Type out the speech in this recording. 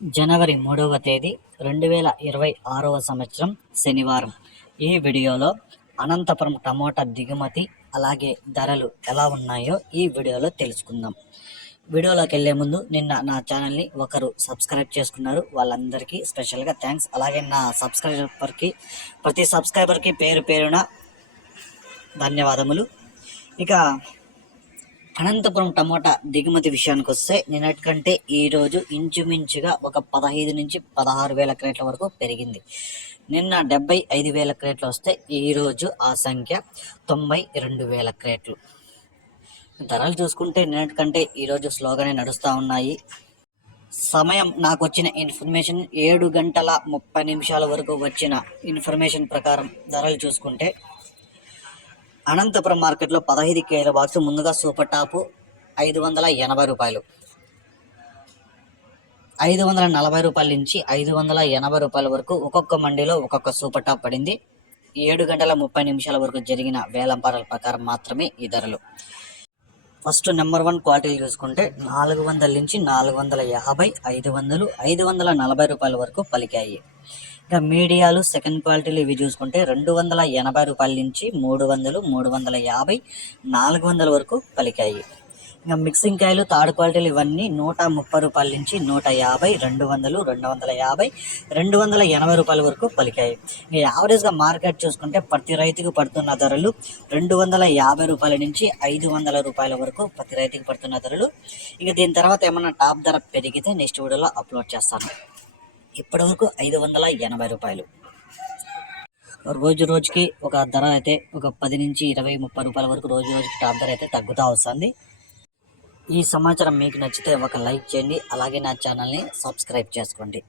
జనవరి మూడవ తేదీ రెండు వేల ఇరవై ఆరవ సంవత్సరం శనివారం. ఈ వీడియోలో అనంతపురం టమోటా దిగుమతి అలాగే ధరలు ఎలా ఉన్నాయో ఈ వీడియోలో తెలుసుకుందాం. వీడియోలోకి వెళ్ళే ముందు నిన్న నా ఛానల్ని ఒకరు సబ్స్క్రైబ్ చేసుకున్నారు. వాళ్ళందరికీ స్పెషల్గా థ్యాంక్స్. అలాగే నా సబ్స్క్రైబర్కి ప్రతి సబ్స్క్రైబర్కి పేరు పేరున ధన్యవాదములు. ఇక అనంతపురం టమోటా దిగుమతి విషయానికి వస్తే నిన్నటికంటే ఈరోజు ఇంచుమించుగా ఒక పదహైదు నుంచి పదహారు వేల క్రేట్ల వరకు పెరిగింది. నిన్న డెబ్బై ఐదు వేల క్రేట్లు వస్తే ఈరోజు ఆ సంఖ్య తొంభై రెండు వేల క్రేట్లు. ధరలు చూసుకుంటే నిన్నటికంటే ఈరోజు స్లోగానే నడుస్తూ ఉన్నాయి. సమయం నాకు వచ్చిన ఇన్ఫర్మేషన్ ఏడు గంటల ముప్పై నిమిషాల వరకు వచ్చిన ఇన్ఫర్మేషన్ ప్రకారం ధరలు చూసుకుంటే అనంతపురం మార్కెట్లో పదహైదు కేజీల బాక్స్ ముందుగా సూపర్ టాపు ఐదు వందల ఎనభై రూపాయలు. ఐదు వందల నలభై రూపాయల నుంచి ఐదు వందల ఎనభై రూపాయల వరకు ఒక్కొక్క మండీలో ఒక్కొక్క సూపర్ టాప్ పడింది. ఏడు గంటల ముప్పై నిమిషాల వరకు జరిగిన వేలంపారల ప్రకారం మాత్రమే ఈ ధరలు. ఫస్ట్ నెంబర్ వన్ క్వాలిటీలు చూసుకుంటే నాలుగు వందల నుంచి నాలుగు వందల యాభై ఐదు వందలు ఐదు వందల నలభై రూపాయల వరకు పలికాయి. ఇంకా మీడియాలు సెకండ్ క్వాలిటీలు ఇవి చూసుకుంటే రెండు వందల ఎనభై రూపాయల నుంచి మూడు వందలు మూడు వందల యాభై నాలుగు వందల వరకు పలికాయి. ఇంకా మిక్సింగ్ కాయలు థర్డ్ క్వాలిటీలు ఇవన్నీ నూట ముప్పై రూపాయల నుంచి నూట యాభై రెండు వందలు రెండు వందల యాభై రెండు వందల ఎనభై రూపాయల వరకు పలికాయి. ఇంకా యావరేజ్గా మార్కెట్ చూసుకుంటే ప్రతి రైతుకు పడుతున్న ధరలు రెండు వందల యాభై రూపాయల నుంచి ఐదు వందల రూపాయల వరకు ప్రతి రైతుకు పడుతున్న ధరలు. ఇక దీని తర్వాత ఏమన్నా టాప్ ధర పెరిగితే నెక్స్ట్ వీడియోలో అప్లోడ్ చేస్తాను. ఇప్పటివరకు ఐదు వందల ఎనభై రూపాయలు. రోజు రోజుకి ఒక ధర అయితే ఒక పది నుంచి ఇరవై ముప్పై రూపాయల వరకు రోజు రోజుకి టాప్ ధర అయితే తగ్గుతూ వస్తుంది. ఈ సమాచారం మీకు నచ్చితే ఒక లైక్ చేయండి అలాగే నా ఛానల్ని సబ్స్క్రైబ్ చేసుకోండి.